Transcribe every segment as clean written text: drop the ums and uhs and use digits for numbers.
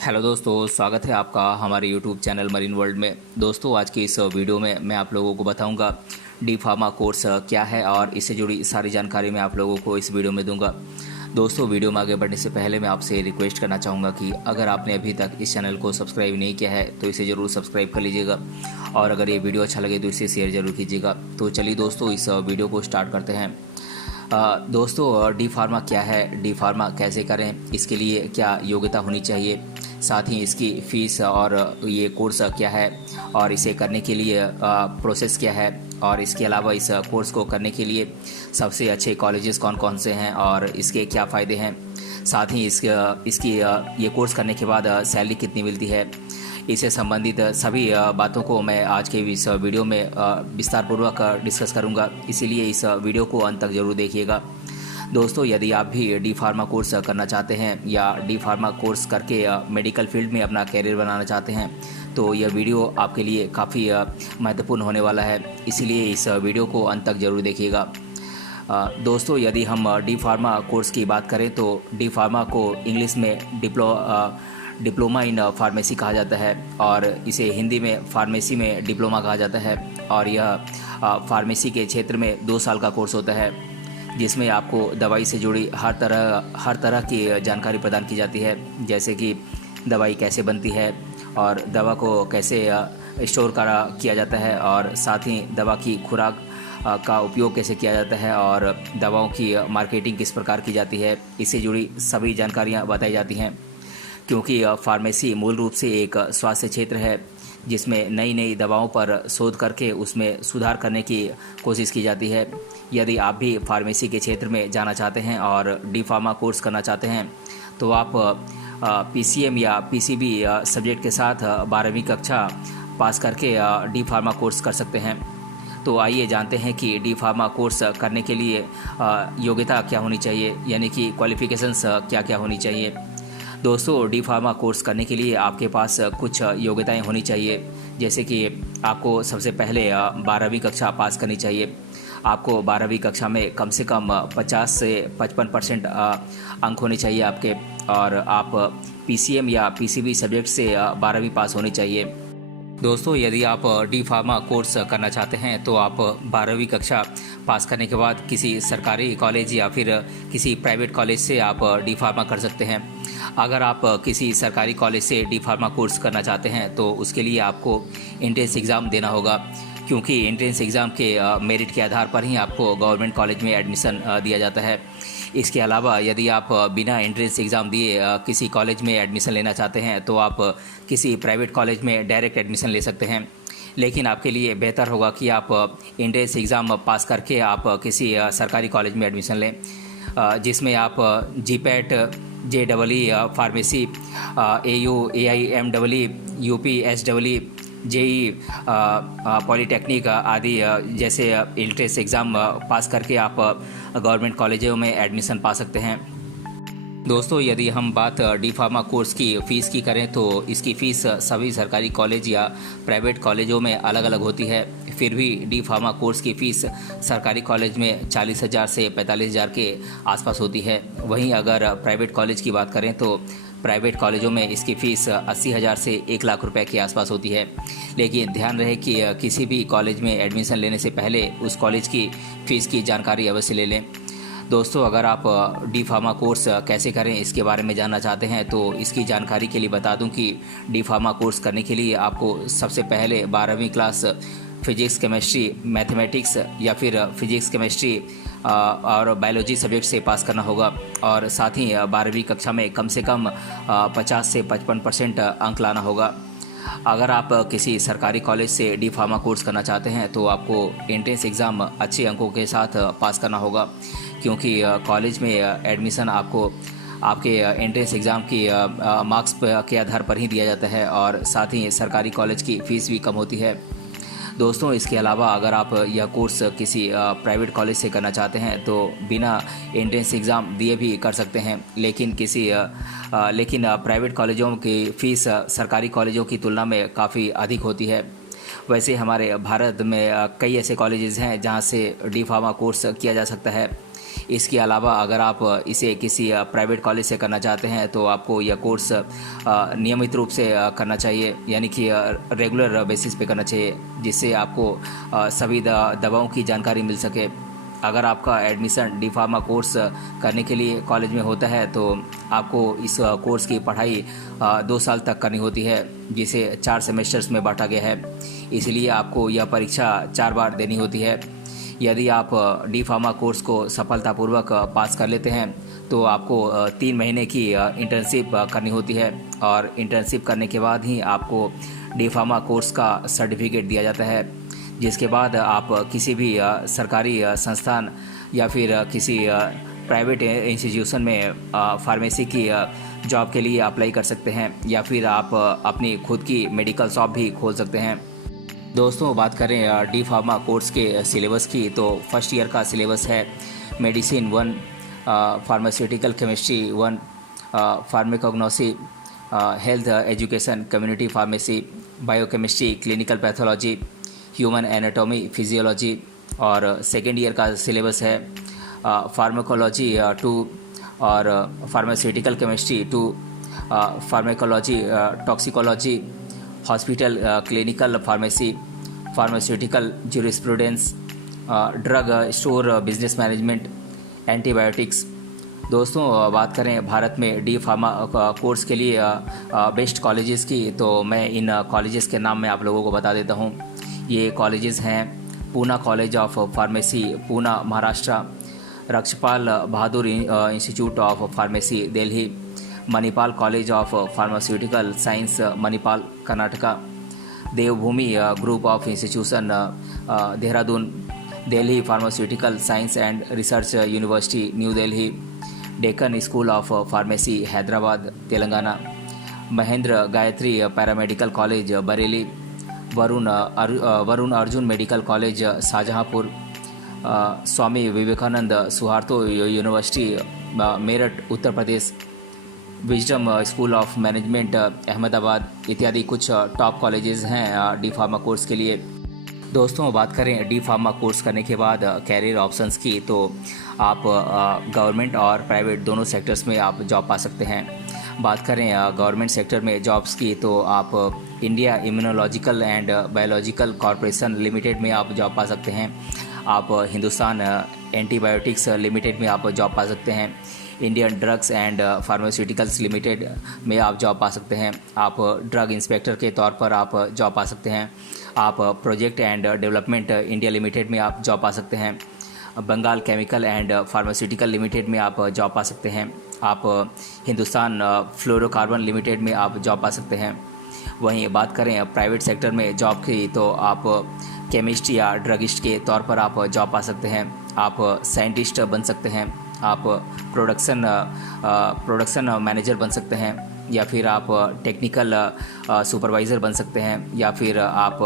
Hello दोस्तों, स्वागत है आपका हमारे यूट्यूब चैनल मरीन वर्ल्ड में। दोस्तों, आज की इस वीडियो में मैं आप लोगों को बताऊंगा डी फार्मा कोर्स क्या है और इससे जुड़ी सारी जानकारी मैं आप लोगों को इस वीडियो में दूंगा। दोस्तों, वीडियो में आगे बढ़ने से पहले मैं आपसे रिक्वेस्ट करना चाहूँगा कि अगर आपने अभी तक इस चैनल को सब्सक्राइब नहीं किया है तो इसे ज़रूर सब्सक्राइब कर लीजिएगा और अगर ये वीडियो अच्छा लगे तो इसे शेयर ज़रूर कीजिएगा। तो चलिए दोस्तों, इस वीडियो को स्टार्ट करते हैं। दोस्तों, डी फार्मा क्या है, डी फार्मा कैसे करें, इसके लिए क्या योग्यता होनी चाहिए, साथ ही इसकी फ़ीस और ये कोर्स क्या है और इसे करने के लिए प्रोसेस क्या है, और इसके अलावा इस कोर्स को करने के लिए सबसे अच्छे कॉलेजेस कौन कौन से हैं और इसके क्या फ़ायदे हैं, साथ ही इसकी ये कोर्स करने के बाद सैलरी कितनी मिलती है, इससे संबंधित सभी बातों को मैं आज के इस वीडियो में विस्तारपूर्वक डिस्कस करूंगा। इसीलिए इस वीडियो को अंत तक ज़रूर देखिएगा। दोस्तों, यदि आप भी डी फार्मा कोर्स करना चाहते हैं या डी फार्मा कोर्स करके मेडिकल फील्ड में अपना कैरियर बनाना चाहते हैं तो यह वीडियो आपके लिए काफ़ी महत्वपूर्ण होने वाला है। इसीलिए इस वीडियो को अंत तक ज़रूर देखिएगा। दोस्तों, यदि हम डी फार्मा कोर्स की बात करें तो डी फार्मा को इंग्लिश में डिप्लोमा इन फार्मेसी कहा जाता है और इसे हिंदी में फार्मेसी में डिप्लोमा कहा जाता है। और यह फार्मेसी के क्षेत्र में 2 साल का कोर्स होता है जिसमें आपको दवाई से जुड़ी हर तरह की जानकारी प्रदान की जाती है, जैसे कि दवाई कैसे बनती है और दवा को कैसे स्टोर किया जाता है, और साथ ही दवा की खुराक का उपयोग कैसे किया जाता है और दवाओं की मार्केटिंग किस प्रकार की जाती है, इससे जुड़ी सभी जानकारियाँ बताई जाती हैं। क्योंकि फार्मेसी मूल रूप से एक स्वास्थ्य क्षेत्र है जिसमें नई नई दवाओं पर शोध करके उसमें सुधार करने की कोशिश की जाती है। यदि आप भी फार्मेसी के क्षेत्र में जाना चाहते हैं और डी फार्मा कोर्स करना चाहते हैं तो आप पीसीएम या पीसीबी सब्जेक्ट के साथ 12वीं कक्षा पास करके डी फार्मा कोर्स कर सकते हैं। तो आइए जानते हैं कि डी फार्मा कोर्स करने के लिए योग्यता क्या होनी चाहिए, यानी कि क्वालिफ़िकेशंस क्या क्या होनी चाहिए। दोस्तों, डी फार्मा कोर्स करने के लिए आपके पास कुछ योग्यताएं होनी चाहिए, जैसे कि आपको सबसे पहले 12वीं कक्षा पास करनी चाहिए। आपको 12वीं कक्षा में कम से कम 50 से 55% अंक होने चाहिए आपके, और आप पीसीएम या पीसीबी सब्जेक्ट से 12वीं पास होनी चाहिए। दोस्तों, यदि आप डी फार्मा कोर्स करना चाहते हैं तो आप 12वीं कक्षा पास करने के बाद किसी सरकारी कॉलेज या फिर किसी प्राइवेट कॉलेज से आप डी फार्मा कर सकते हैं। अगर आप किसी सरकारी कॉलेज से डी फार्मा कोर्स करना चाहते हैं तो उसके लिए आपको एंट्रेंस एग्ज़ाम देना होगा, क्योंकि एंट्रेंस एग्ज़ाम के मेरिट के आधार पर ही आपको गवर्नमेंट कॉलेज में एडमिशन दिया जाता है। इसके अलावा यदि आप बिना एंट्रेंस एग्ज़ाम दिए किसी कॉलेज में एडमिशन लेना चाहते हैं तो आप किसी प्राइवेट कॉलेज में डायरेक्ट एडमिशन ले सकते हैं। लेकिन आपके लिए बेहतर होगा कि आप एंट्रेंस एग्ज़ाम पास करके आप किसी सरकारी कॉलेज में एडमिशन लें, जिसमें आप GPAT, JEE pharmacy, AU, AIMEE, UPSEE, JEE, polytechnic आदि जैसे एंट्रेंस एग्ज़ाम पास करके आप गवर्नमेंट कॉलेजों में एडमिशन पा सकते हैं। दोस्तों, यदि हम बात डी फार्मा कोर्स की फ़ीस की करें तो इसकी फ़ीस सभी सरकारी कॉलेज या प्राइवेट कॉलेजों में अलग अलग होती है। फिर भी डी फार्मा कोर्स की फ़ीस सरकारी कॉलेज में 40,000 से 45,000 के आसपास होती है। वहीं अगर प्राइवेट कॉलेज की बात करें तो प्राइवेट कॉलेजों में इसकी फ़ीस 80,000 से 1 लाख रुपए के आसपास होती है। लेकिन ध्यान रहे कि किसी भी कॉलेज में एडमिशन लेने से पहले उस कॉलेज की फ़ीस की जानकारी अवश्य ले लें। दोस्तों, अगर आप डी फार्मा कोर्स कैसे करें इसके बारे में जानना चाहते हैं तो इसकी जानकारी के लिए बता दूं कि डी फार्मा कोर्स करने के लिए आपको सबसे पहले 12वीं क्लास फिजिक्स, केमिस्ट्री, मैथमेटिक्स या फिर फिजिक्स, केमिस्ट्री और बायोलॉजी सब्जेक्ट से पास करना होगा, और साथ ही 12वीं कक्षा में कम से कम 50 से 55% अंक लाना होगा। अगर आप किसी सरकारी कॉलेज से डी फार्मा कोर्स करना चाहते हैं तो आपको एंट्रेंस एग्ज़ाम अच्छे अंकों के साथ पास करना होगा, क्योंकि कॉलेज में एडमिशन आपको आपके एंट्रेंस एग्ज़ाम की मार्क्स के आधार पर ही दिया जाता है, और साथ ही सरकारी कॉलेज की फ़ीस भी कम होती है। दोस्तों, इसके अलावा अगर आप यह कोर्स किसी प्राइवेट कॉलेज से करना चाहते हैं तो बिना एंट्रेंस एग्ज़ाम दिए भी कर सकते हैं, लेकिन प्राइवेट कॉलेजों की फ़ीस सरकारी कॉलेजों की तुलना में काफ़ी अधिक होती है। वैसे हमारे भारत में कई ऐसे कॉलेजेस हैं जहां से डी फार्मा कोर्स किया जा सकता है, इसके अलावा अगर आप इसे किसी प्राइवेट कॉलेज से करना चाहते हैं तो आपको यह कोर्स नियमित रूप से करना चाहिए, यानी कि रेगुलर बेसिस पे करना चाहिए, जिससे आपको सभी दवाओं की जानकारी मिल सके। अगर आपका एडमिशन डी फार्मा कोर्स करने के लिए कॉलेज में होता है तो आपको इस कोर्स की पढ़ाई 2 साल तक करनी होती है, जिसे 4 सेमेस्टर्स में बांटा गया है। इसलिए आपको यह परीक्षा 4 बार देनी होती है। यदि आप डी फार्मा कोर्स को सफलतापूर्वक पास कर लेते हैं तो आपको 3 महीने की इंटर्नशिप करनी होती है, और इंटर्नशिप करने के बाद ही आपको डी फार्मा कोर्स का सर्टिफिकेट दिया जाता है, जिसके बाद आप किसी भी सरकारी संस्थान या फिर किसी प्राइवेट इंस्टीट्यूशन में फार्मेसी की जॉब के लिए अप्लाई कर सकते हैं, या फिर आप अपनी खुद की मेडिकल शॉप भी खोल सकते हैं। दोस्तों, बात करें डी फार्मा कोर्स के सिलेबस की तो फर्स्ट ईयर का सिलेबस है medicine 1, pharmaceutical chemistry 1, pharmacognosy, health education, community pharmacy, biochemistry, clinical pathology, human anatomy, physiology. और सेकेंड ईयर का सिलेबस है फार्माकोलॉजी 2 और pharmaceutical chemistry 2, pharmacology, toxicology, hospital clinical pharmacy, pharmaceutical jurisprudence, drug store business management, antibiotics. दोस्तों, बात करें भारत में D pharma course के लिए बेस्ट कॉलेजेस की, तो मैं इन कॉलेजेस के नाम मैं आप लोगों को बता देता हूँ। ये कॉलेजेस हैं Poona college of pharmacy, Poona Maharashtra, Rakshpal Bahadur institute of pharmacy, Delhi, Manipal college of pharmaceutical science, Manipal, Karnataka, Devbhoomi group of institution, Dehradun, Delhi pharmaceutical science and research university, new Delhi, Deccan school of pharmacy, Hyderabad, Telangana, Mahendra Gayatri paramedical college, Bareilly, Varun Arjun medical college, Shahjahanpur, Swami Vivekanand Subharti university, Meerut, Uttar Pradesh, wisdom school of management, Ahmedabad इत्यादि कुछ top colleges हैं D pharma course के लिए। दोस्तों, बात करें D pharma course करने के बाद कैरियर ऑप्शंस की, तो आप गवर्नमेंट और प्राइवेट दोनों सेक्टर्स में आप जॉब पा सकते हैं। बात करें गवर्नमेंट सेक्टर में जॉब्स की, तो आप India immunological and biological corporation limited में आप जॉब पा सकते हैं। आप हिंदुस्तान एंटीबायोटिक्स लिमिटेड में आप जॉब पा सकते हैं। Indian drugs and pharmaceuticals limited में आप जॉब पा सकते हैं। आप ड्रग इंस्पेक्टर के तौर पर आप जॉब पा सकते हैं। आप project and development India limited में आप जॉब पा सकते हैं। Bengal chemical and pharmaceutical limited में आप जॉब पा सकते हैं। आप हिंदुस्तान फ्लोरोकार्बन लिमिटेड में आप जॉब पा सकते हैं। वहीं बात करें प्राइवेट सेक्टर में जॉब की, तो आप केमिस्ट या ड्रगिस्ट के तौर पर आप जॉब पा सकते हैं। आप साइंटिस्ट बन सकते हैं। आप प्रोडक्शन मैनेजर बन सकते हैं, या फिर आप टेक्निकल सुपरवाइज़र बन सकते हैं, या फिर आप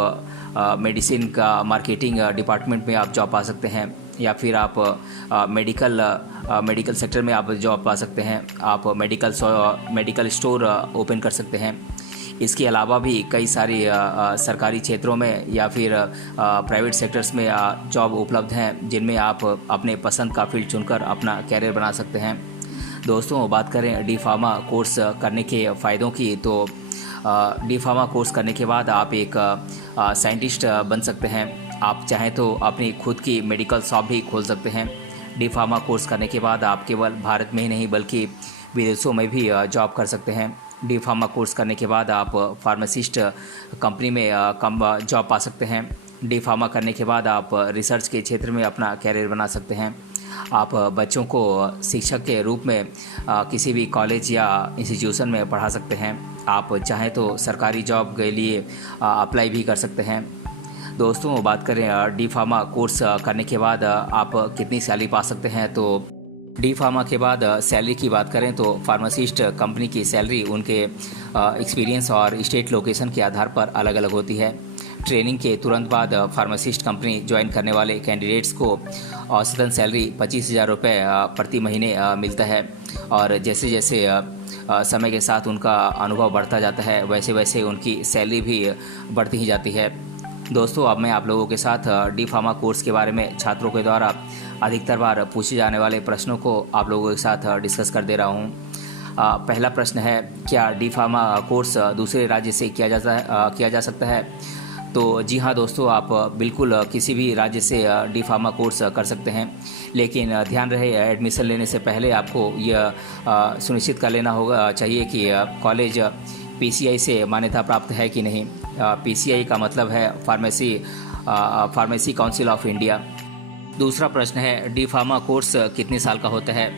मेडिसिन का मार्केटिंग डिपार्टमेंट में आप जॉब पा सकते हैं, या फिर आप मेडिकल सेक्टर में आप जॉब पा सकते हैं। आप मेडिकल स्टोर ओपन कर सकते हैं। इसके अलावा भी कई सारी सरकारी क्षेत्रों में या फिर प्राइवेट सेक्टर्स में जॉब उपलब्ध हैं, जिनमें आप अपने पसंद का फील्ड चुनकर अपना कैरियर बना सकते हैं। दोस्तों, बात करें डी फार्मा कोर्स करने के फ़ायदों की, तो डी फार्मा कोर्स करने के बाद आप एक साइंटिस्ट बन सकते हैं। आप चाहें तो अपनी खुद की मेडिकल शॉप भी खोल सकते हैं। डी फार्मा कोर्स करने के बाद आप केवल भारत में ही नहीं बल्कि विदेशों में भी जॉब कर सकते हैं। डी फार्मा कोर्स करने के बाद आप फार्मासिस्ट कंपनी में जॉब पा सकते हैं। डी फार्मा करने के बाद आप रिसर्च के क्षेत्र में अपना कैरियर बना सकते हैं। आप बच्चों को शिक्षक के रूप में किसी भी कॉलेज या इंस्टीट्यूशन में पढ़ा सकते हैं। आप चाहें तो सरकारी जॉब के लिए अप्लाई भी कर सकते हैं। दोस्तों, बात करें डी फार्मा कोर्स करने के बाद आप कितनी सैलरी पा सकते हैं, तो डी फार्मा के बाद सैलरी की बात करें तो फार्मासिस्ट कंपनी की सैलरी उनके एक्सपीरियंस और स्टेट लोकेशन के आधार पर अलग अलग होती है। ट्रेनिंग के तुरंत बाद फार्मासिस्ट कंपनी ज्वाइन करने वाले कैंडिडेट्स को औसतन सैलरी 25,000 रुपये प्रति महीने मिलता है, और जैसे जैसे समय के साथ उनका अनुभव बढ़ता जाता है वैसे वैसे उनकी सैलरी भी बढ़ती ही जाती है। दोस्तों अब मैं आप लोगों के साथ डी फार्मा कोर्स के बारे में छात्रों के द्वारा अधिकतर बार पूछे जाने वाले प्रश्नों को आप लोगों के साथ डिस्कस कर दे रहा हूँ। पहला प्रश्न है, क्या डी फार्मा कोर्स दूसरे राज्य से किया जा सकता है? तो जी हाँ दोस्तों, आप बिल्कुल किसी भी राज्य से डी फार्मा कोर्स कर सकते हैं, लेकिन ध्यान रहे एडमिशन लेने से पहले आपको यह सुनिश्चित कर लेना होगा चाहिए कि कॉलेज पीसीआई से मान्यता प्राप्त है कि नहीं। पीसीआई का मतलब है फार्मेसी काउंसिल ऑफ इंडिया। दूसरा प्रश्न है, डी फार्मा कोर्स कितने साल का होता है?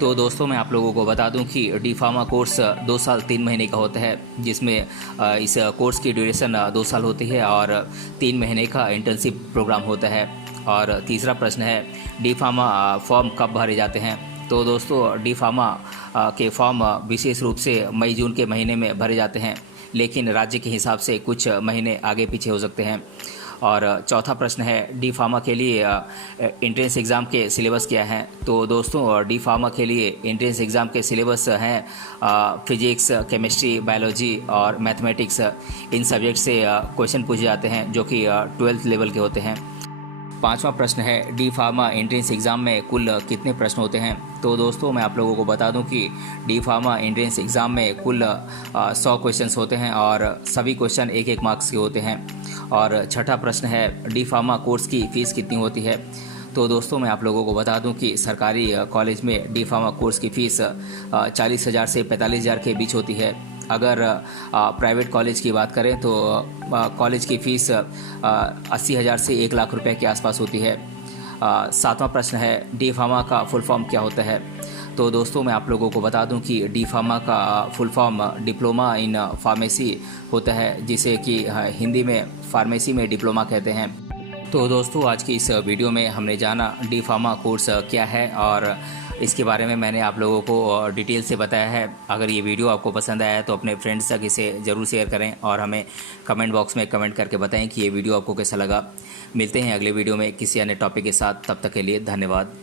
तो दोस्तों मैं आप लोगों को बता दूं कि डी फार्मा कोर्स 2 साल 3 महीने का होता है, जिसमें इस कोर्स की ड्यूरेशन 2 साल होती है और 3 महीने का इंटर्नशिप प्रोग्राम होता है। और तीसरा प्रश्न है, डी फार्मा फॉर्म कब भरे जाते हैं? तो दोस्तों डी फार्मा के फॉर्म विशेष रूप से मई जून के महीने में भरे जाते हैं, लेकिन राज्य के हिसाब से कुछ महीने आगे पीछे हो सकते हैं। और चौथा प्रश्न है, डी फार्मा के लिए एंट्रेंस एग्ज़ाम के सिलेबस क्या हैं? तो दोस्तों डी फार्मा के लिए एंट्रेंस एग्ज़ाम के सिलेबस हैं फिजिक्स, केमिस्ट्री, बायोलॉजी और मैथमेटिक्स। इन सब्जेक्ट से क्वेश्चन पूछे जाते हैं जो कि 12th लेवल के होते हैं। पांचवा प्रश्न है, डी फार्मा एंट्रेंस एग्ज़ाम में कुल कितने प्रश्न होते हैं? तो दोस्तों मैं आप लोगों को बता दूं कि डी फार्मा एंट्रेंस एग्ज़ाम में कुल 100 क्वेश्चंस होते हैं और सभी क्वेश्चन 1-1 मार्क्स के होते हैं। और छठा प्रश्न है, डी फार्मा कोर्स की फ़ीस कितनी होती है? तो दोस्तों मैं आप लोगों को बता दूं कि सरकारी कॉलेज में डी फार्मा कोर्स की फ़ीस 40,000 से 45,000 के बीच होती है। अगर प्राइवेट कॉलेज की बात करें तो कॉलेज की फ़ीस 80,000 से 1 लाख रुपए के आसपास होती है। सातवां प्रश्न है, डी फार्मा का फुल फॉर्म क्या होता है? तो दोस्तों मैं आप लोगों को बता दूं कि डी फार्मा का full form diploma in pharmacy होता है, जिसे कि हिंदी में फार्मेसी में डिप्लोमा कहते हैं। तो दोस्तों आज की इस वीडियो में हमने जाना डी फार्मा कोर्स क्या है और इसके बारे में मैंने आप लोगों को डिटेल से बताया है। अगर ये वीडियो आपको पसंद आया है तो अपने फ्रेंड्स तक इसे ज़रूर शेयर करें और हमें कमेंट बॉक्स में कमेंट करके बताएं कि ये वीडियो आपको कैसा लगा। मिलते हैं अगले वीडियो में किसी अन्य टॉपिक के साथ, तब तक के लिए धन्यवाद।